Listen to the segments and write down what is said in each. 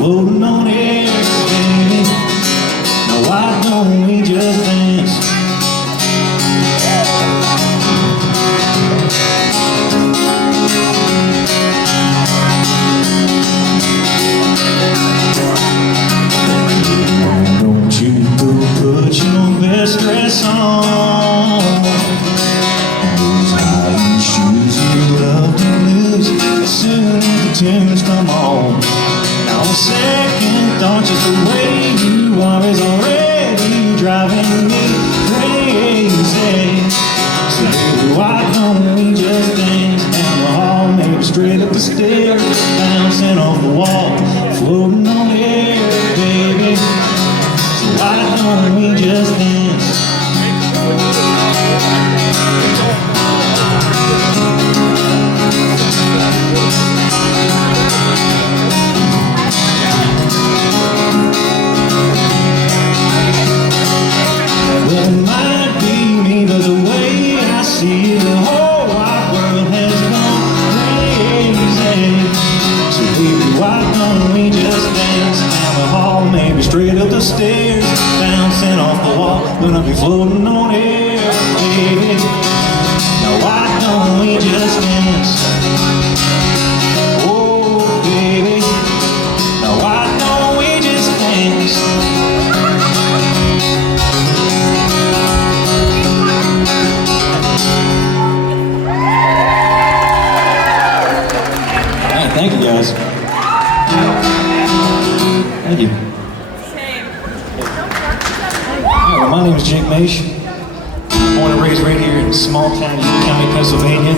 floating on air, baby. Now why don't we just dance? Don't you go put your best dress on, those high shoes you love to lose as soon as the tunes come on. Now a second thought, just the way you are is already driving me crazy. So baby, why don't we just dance down the hall, maybe straight up the stairs, bouncing off the wall, floating on the air, baby. So why don't we just dance? Well, it might be me, but the way I see it, the whole wide world has gone crazy. So baby, why don't we just dance down the hall, maybe straight up the stairs, bouncing off the wall, gonna be floating on air, baby. Now why don't we just dance? Oh baby, now why don't we just dance? Alright, thank you guys. Thank you. Well, my name is Jake Mach. Born and raised right here in small town Union County, Pennsylvania.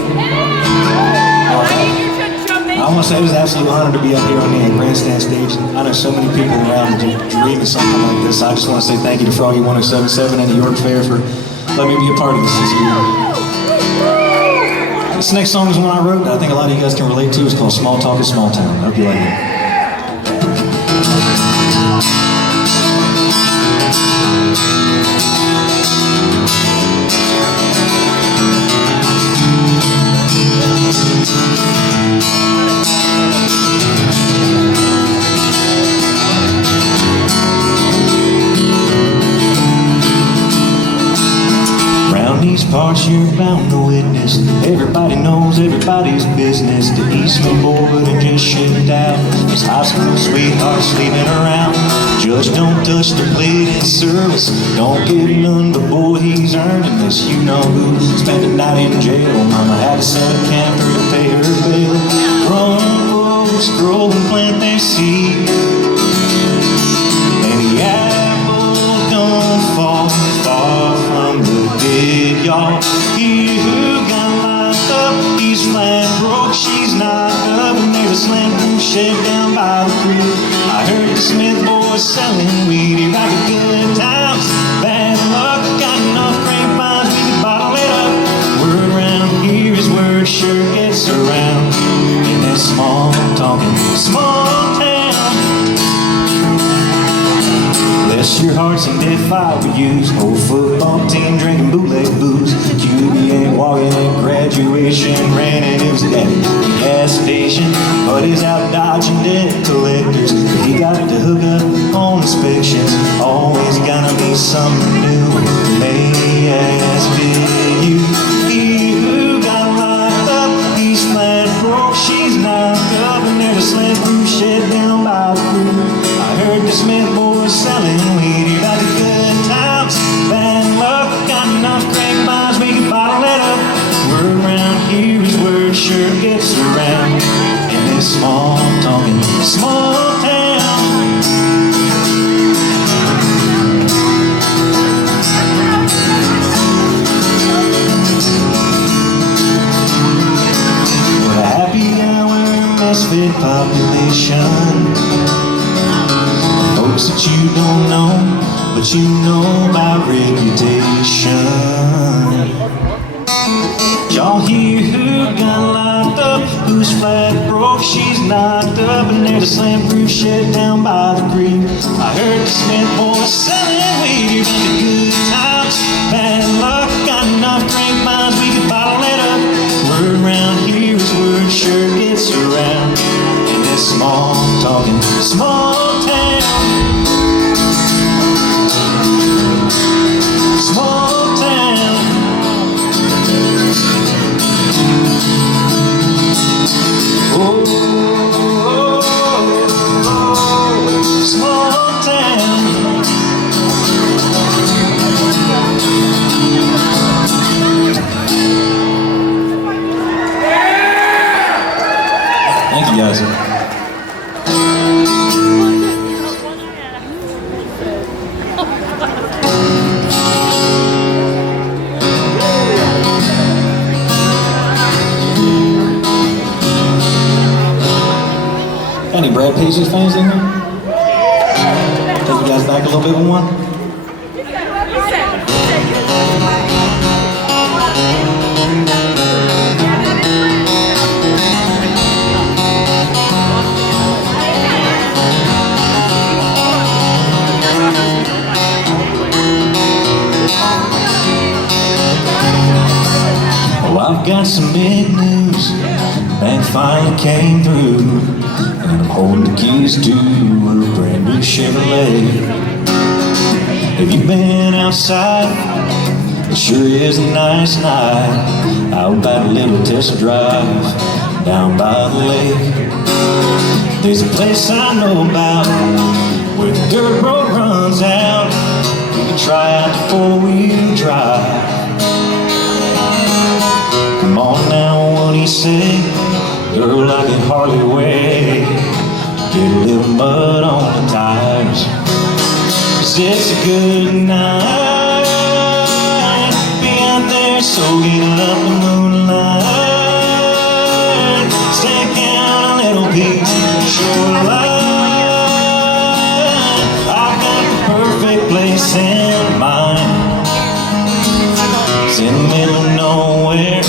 I want to say it was an absolute honor to be up here on the grandstand stage. I know so many people around dream of something like this. I just want to say thank you to Froggy 1077 and the York Fair for letting me be a part of this year. This next song is one I wrote that I think a lot of you guys can relate to. It's called Small Talk in Small Town. I hope you like it. These parts you're bound to witness. Everybody knows everybody's business. The Eastman boy that just shipped out, his high school sweetheart sleeping around. Judge don't touch the plate in service. Don't give none the boy he's earned unless you know who spent the night in jail. Mama had to sell a camper to pay her bill. Grown folks grow and plant their seed, and the apple don't fall far from the big yard. He who got locked up, he's flat broke, she's knocked up, and there's a slam dunk shed down by the creek. I heard the Smith boys selling weed. He got the good times, bad luck, got enough grapevines, we could bottle it up. Word around here is word sure gets around in this small talking small town. Bless your hearts and dead fiber use. Whole football team drinking bootleg booze. QB walking at graduation, ran and it was at the gas station. Buddy's out dodging debt collectors. He got to hook up on inspections. Always gonna be something new. May ask you. He who got locked up, he's flat broke, she's knocked up, and there's a slant roof shed down by the creek. I heard the Smith boys selling weed. He got the good times, bad luck, got enough grapevines, we can bottle it up. Word around here is word sure gets around in this small talking small town. What a happy hour misfit population. Folks that you don't know, but you know by reputation. Y'all hear who got locked up, who's flat broke, she's knocked up, and there's a slam proof shed down by the creek. I heard the Smith boys selling weed. You're got the good times, bad luck, got enough grapevines, we could bottle it up. Word around here is word sure gets around in this small talking small town. Small town. Oh, small town. Thank you guys. Any Brad Paisley fans in here? Take you guys back a little bit with one. Well, I've got some big news. Bank finally came through, and I'm holding the keys to a brand new Chevrolet. Have you been outside? It sure is a nice night. How about a little test drive down by the lake? There's a place I know about where the dirt road runs out. We can try out the four-wheel drive. Come on now, what do you say? Girl, I can hardly wait to get a little mud on the tires. 'Cause it's a good night. Be out there soaking up the moonlight. Stake out a little piece of shoreline. I've got the perfect place in mind. It's in the middle of nowhere.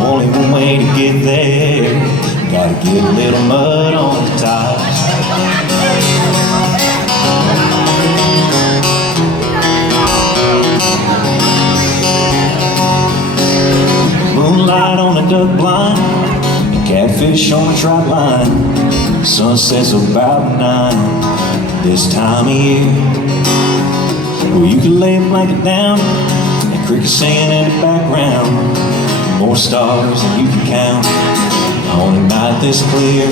Only one way to get there. Gotta get a little mud on the tires. Moonlight on the duck blind, and catfish on the trot line. Sunset's about 9 this time of year. Well, you can lay a blanket down, and crickets singing in the background. More stars than you can count on a night this clear.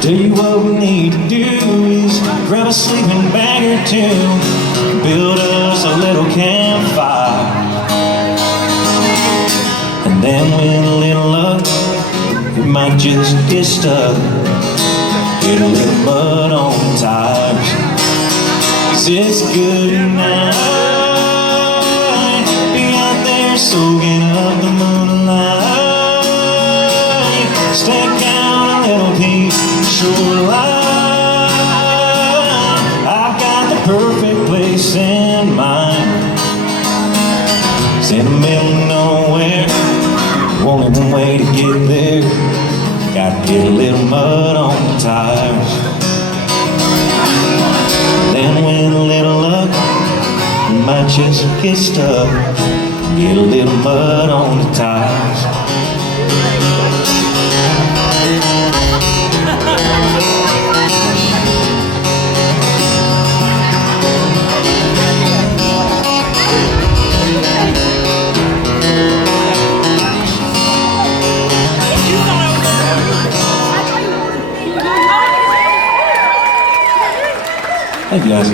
Tell you what we need to do is grab a sleeping bag or two, build us a little campfire, and then with a little luck, we might just get stuck. Get a little mud on the tires. 'Cause it's a good night. Be out there soaking up the moonlight. Stake out a little piece of shoreline. I've got the perfect place in mind. It's in the middle of nowhere. Only one way to get there. Gotta get a little mud on the tires. Then with a little luck, we might just get stuck. Get a little mud on the tires. Thank you guys.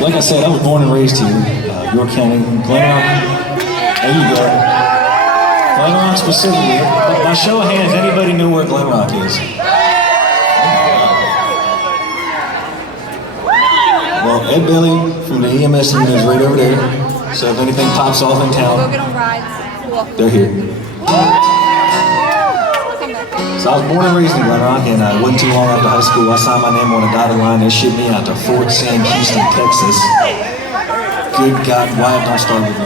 Like I said, I was born and raised here, York County, Glen Rock. There you go. Glen Rock specifically. By show of hands, anybody know where Glen Rock is? Well, Ed Bailey from the EMS unit is right over there. So if anything pops off in town, they're here. So I was born and raised in Glen Rock, and it wasn't too long after high school, I signed my name on a dotted line. They shipped me out to Fort Sam Houston, Texas. Good God, Wyatt, don't start with me.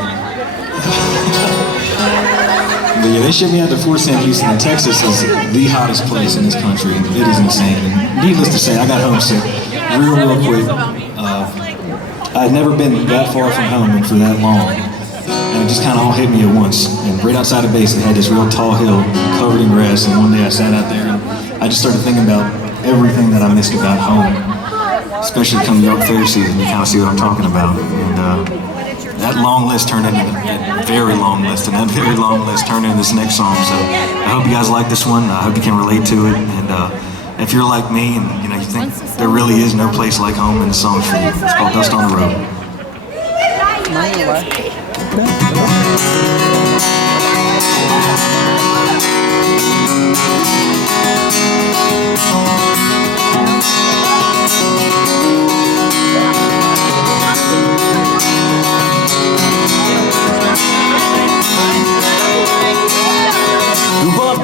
But yeah, they shipped me out to Fort Sam Houston, and Texas is the hottest place in this country. It is insane. And needless to say, I got homesick real quick. I had never been that far from home and for that long. and it just kind of all hit me at once. And right outside of base, they had this real tall hill covered in grass, and one day I sat out there and I just started thinking about everything that I missed about home, especially come York Fair season. You kind of see what I'm talking about. And that long list turned into that very long list, and that very long list turned into this next song. So I hope you guys like this one. I hope you can relate to it. And if you're like me and you think there really is no place like home, and the song's for you. It's called Dust on the Road.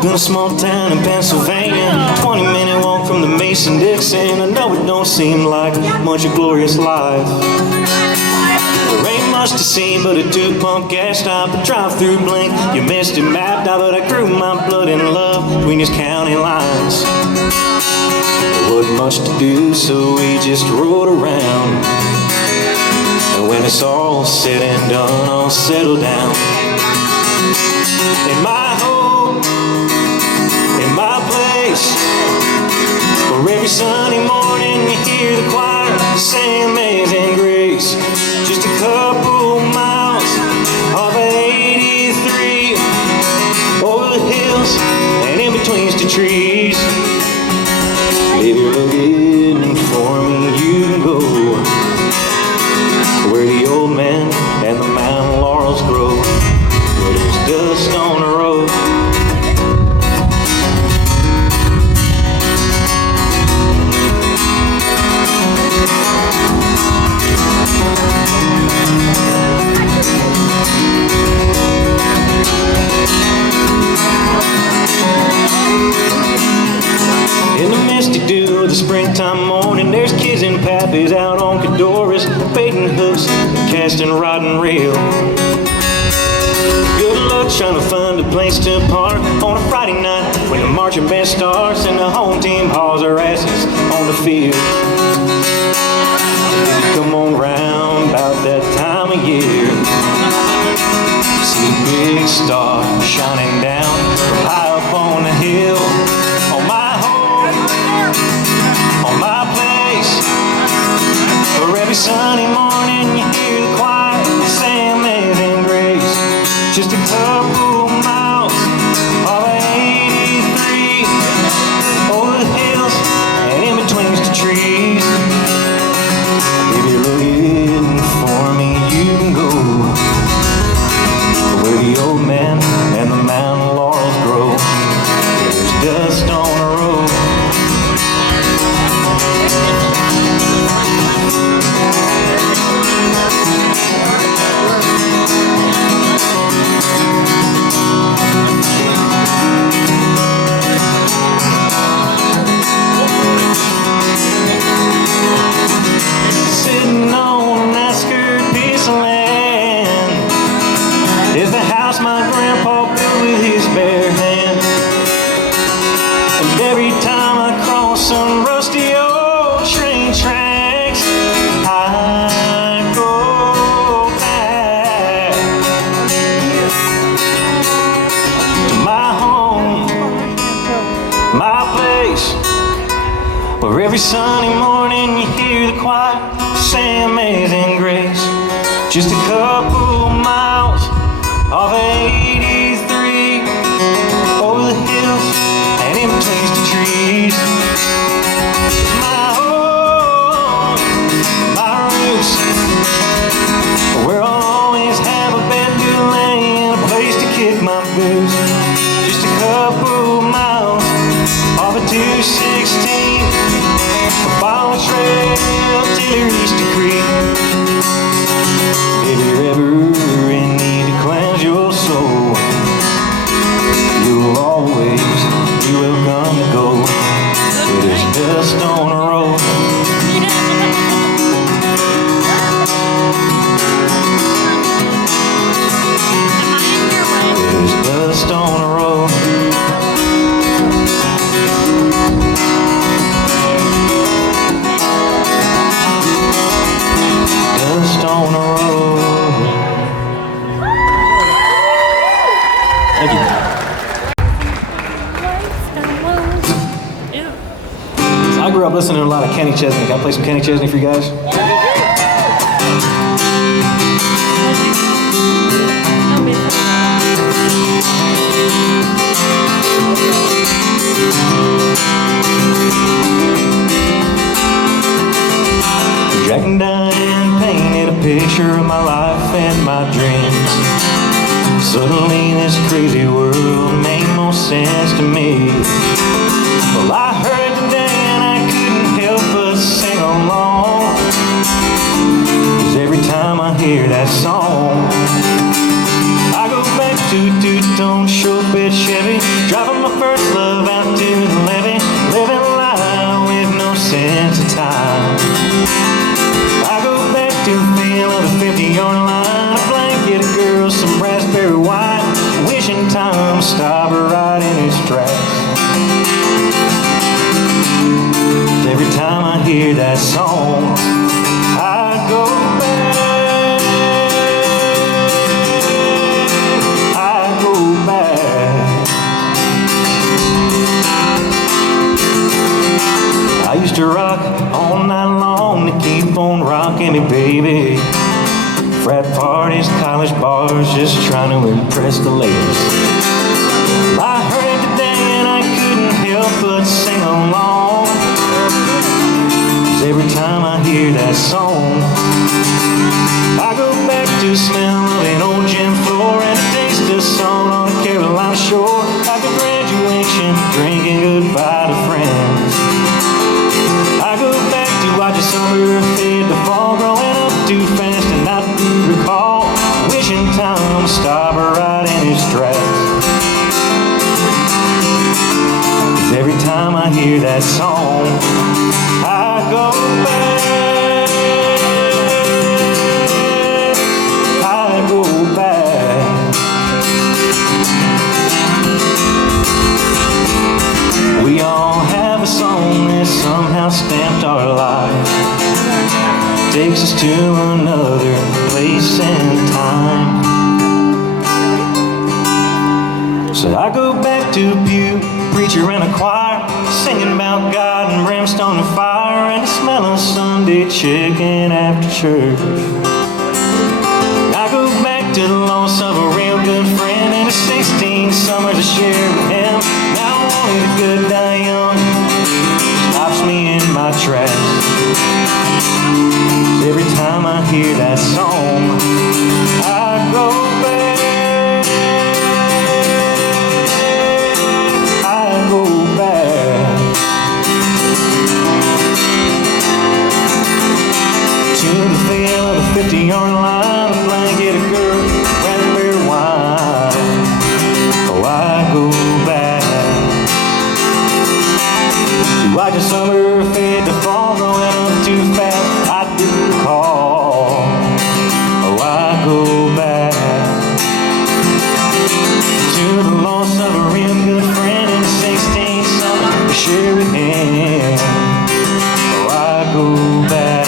In a small town in Pennsylvania, 20-minute walk from the Mason-Dixon. I know it don't seem like much a glorious life. There ain't much to see but a two-pump gas stop, a drive-through blink. You missed it mapped out, but I grew my blood in love between these county lines. There wasn't much to do, so we just rode around. And when it's all said and done, I'll settle down in my home, in my place, where every Sunday morning you hear the choir sing Amazing Grace. Just a couple miles off of 83, over the hills and in between the trees. If you're looking for me, you can go where the old man and the mountain laurels grow, where there's dust on the road. In the misty dew of the springtime morning, there's kids and pappies out on Cadoras, baiting hooks, casting rod and reel. Good luck trying to find a place to park on a Friday night when the marching band starts and the home team hauls their asses on the field. Come on round about that time of year, see a big star shining down from high up on the hill. On my home, on my place, where every Sunday morning you hear the choir say Amazing Grace. Just a couple miles off of 83, over the hills and in between the trees. If you're looking for me, you can go where the old man and the mountain laurels grow. There's dust on the road. Sitting on that skirt piece of land is the house my grandpa built with his bare hand. And every time I cross some rusty old train tracks, I go back to my home, my place, where every Sunday morning you hear the choir say Amazing Grace. Just a couple miles off of 83, over the hills and in between the trees. My home, my roots, where I'll always have a bed to lay and a place to kick my boots. Just a couple miles off of 216, follow a trail till you reach the creek. If you're ever in need to cleanse your soul, you'll always be welcome to go where there's dust on the road. There's dust on the road. I grew up listening to a lot of Kenny Chesney. Can I play some Kenny Chesney for you guys? Jack and Diane painted a picture of my life and my dreams. Suddenly this crazy world made more sense to me. Well, I heard today and I couldn't help but sing along, 'cause every time I hear that song, I go back to two-tone short bed Chevy, driving my first love out to the levee, living life with no sense of time. I go back to the feel of the 50-yard line, a blanket, a girl, some raspberry wine, wishing time would stop right in its tracks. Every time I hear that song, I go back, I go back. I used to rock all night long to keep on rocking me, baby. Frat parties, college bars, just trying to impress the ladies. I heard it today and I couldn't help but sing along, 'cause every time I hear that song, I go back to the smell of an old gym floor and the taste of salt on the Carolina shore, like a graduation, drinking goodbye to friends. I go back to watch the summer fade to fall, growing up too fast and not to recall, wishing time would stop right in its tracks. 'Cause every time I hear that song, I go back, I go back. We all have a song that somehow stamped our life, takes us to another place and time. So I go back to a pew, preacher and a choir, singing about God and brimstone and fire, and the smell of Sunday chicken after church. I go back to the loss of a real good friend and the 16 summers I shared with him. Now only the good die young stops me in my tracks. Every time I hear that song, I go back, I go back to the feel of the 50-yard line, a blanket, a girl, raspberry wine. Oh, I go back to watch the summer fade to fall, growing up too fast, I do recall. Oh, I go back to the loss of a real good friend in the 16th summer to share with him. Oh, I go back.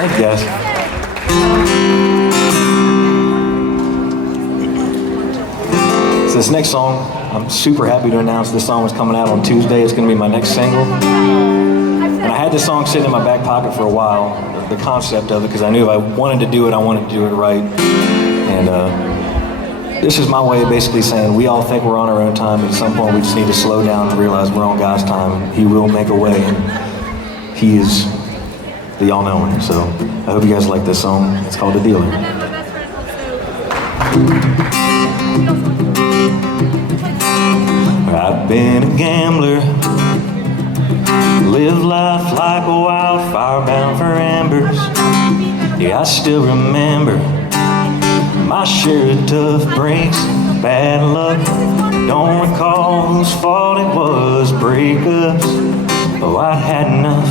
Thank you, guys. So this next song, I'm super happy to announce this song is coming out on Tuesday. It's going to be my next single. And I had this song sitting in my back pocket for a while, the concept of it, because I knew if I wanted to do it, I wanted to do it right. And this is my way of basically saying we all think we're on our own time, but at some point we just need to slow down and realize we're on God's time. He will make a way. And He is the all-knowing. So I hope you guys like this song. It's called The Dealer. I've been a gambler, lived life like a wildfire bound for embers. Yeah, I still remember my share of tough breaks, bad luck. Don't recall whose fault it was, breakups. Oh, I had enough.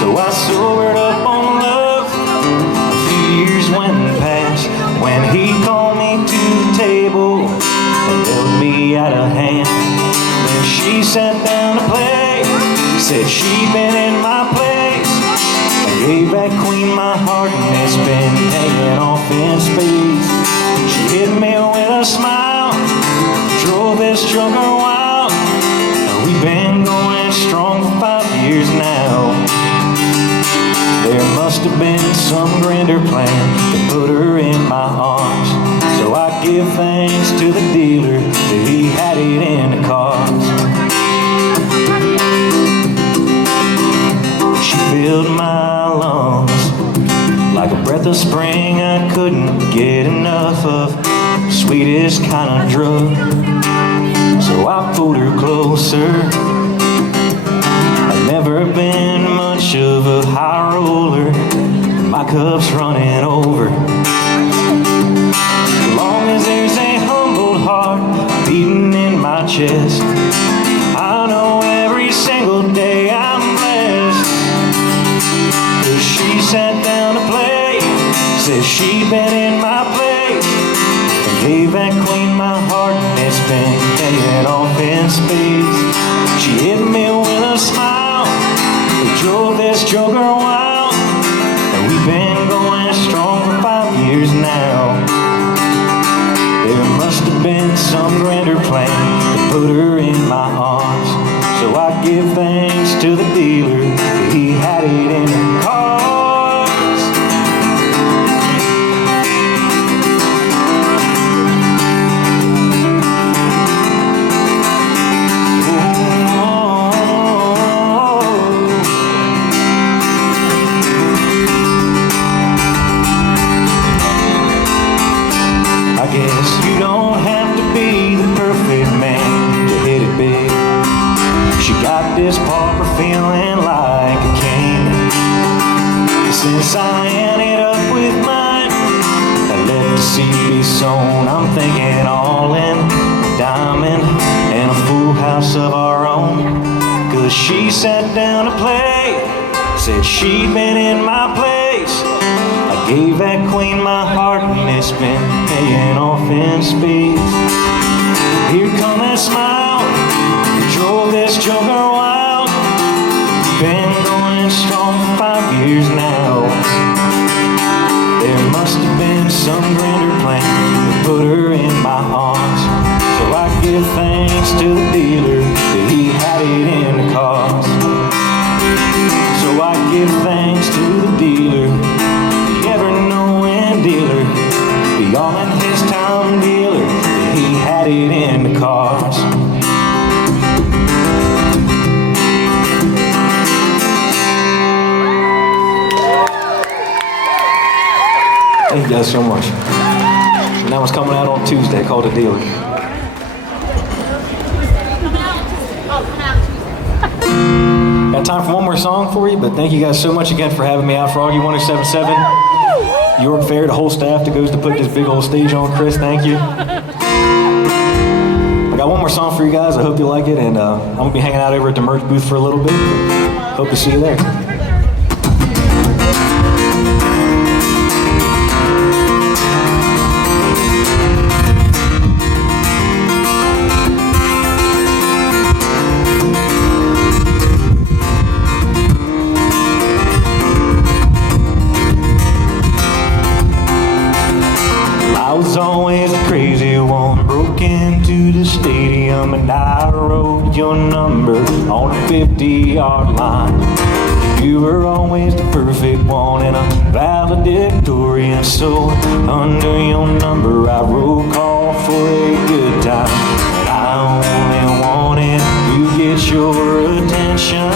So I sobered up on love. A few years went past. Said she'd been in my place. I gave that queen my heart and it's been hanging off in space. She hit me with a smile, drove this joker wild. We've been going strong for 5 years now. There must have been some grander plan to put her in my arms. So I give thanks to the dealer that he had it in the cards. She filled my lungs like a breath of spring I couldn't get enough of. Sweetest kind of drug. So I pulled her closer. I've never been much of a high roller. My cup's running over. As long as there's a humbled heart beating in my chest, I know every single day I'm blessed. 'Cause she sat down to play, said she'd been in my place. I gave that queen my heart and it's been hanging off in space. She hit me with a smile, we drove this joker wild. And we've been going strong for 5 years now. There must have been some grander plan to put her in my arms. So I give thanks to the dealer that he had it in the cards. I guess you don't have to be the perfect man to hit it big. She got this pauper feeling like a king. Since I ended up with mine, I let the seed be sown. I'm thinking all in, diamond, and a full house of our own. 'Cause she sat down to play, said she'd been in my place. I gave that queen my heart and it's been paying off in space. Here come that smile, drove this joker wild. Been going strong for 5 years now. There must have been some grander plan to put her in my arms. So I give thanks to the dealer that he had it in the cards. So I give thanks to the dealer, the ever-knowing dealer, the all-in-his-town dealer, that he had it in the cards. Thank you guys so much. And that was coming out on Tuesday, called The Dealer. Got time for one more song for you, but thank you guys so much again for having me out for Augie 1077. York Fair, the whole staff that goes to put this big old stage on. Chris, thank you. I got one more song for you guys. I hope you like it, and I'm gonna be hanging out over at the merch booth for a little bit. Hope to see you there. Always a crazy one, broke into the stadium and I wrote your number on a 50-yard line. You were always the perfect one and a valedictorian, so under your number I wrote call for a good time. And I only wanted to get your attention,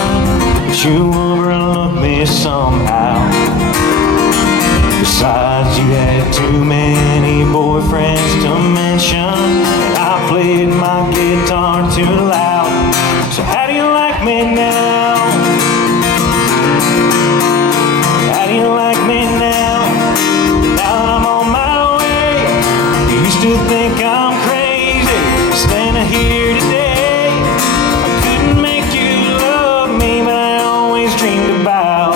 but you overlooked me somehow. Besides, you had too many boyfriends to mention, and I played my guitar too loud. So how do you like me now? How do you like me now? Now that I'm on my way, you used to think I'm crazy, standing here today. I couldn't make you love me, but I always dreamed about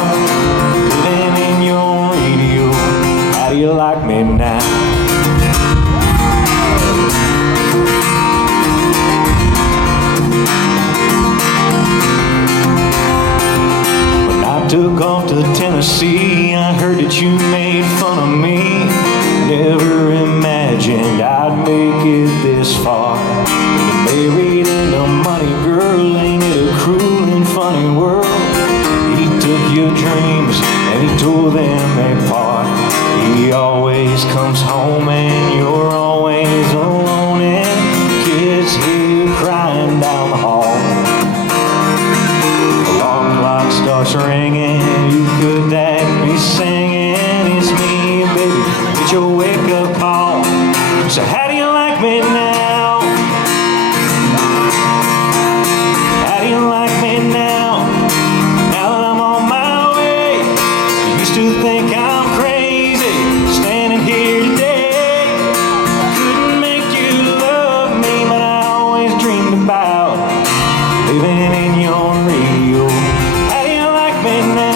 living in your radio. How do you like me now? took off to Tennessee. I heard that you made fun of me. Never imagined I'd make it this far. You're married and a money girl, ain't it a cruel and funny world? He took your dreams and he tore them apart. He always comes home and you're always alone, and kids hear you crying down the hall. The alarm clock starts ringing, you could that be singing, it's me, baby, it's your wake-up call. So how do you like me now? How do you like me now? Now that I'm on my way. You used to think I'm crazy, standing here today. I couldn't make you love me, but I always dreamed about living in your radio. How do you like me now?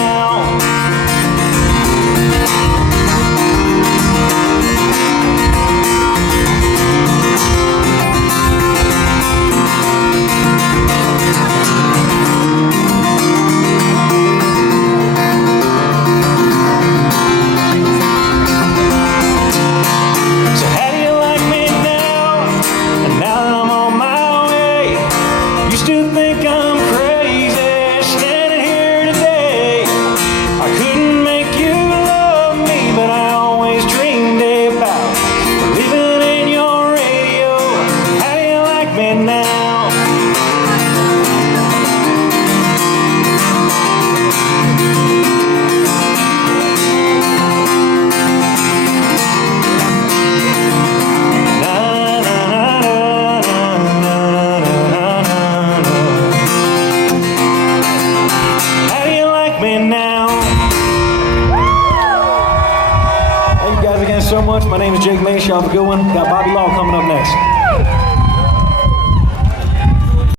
So much. My name is Jake Mach. Y'all have a good one. Got Bobby Law coming up next.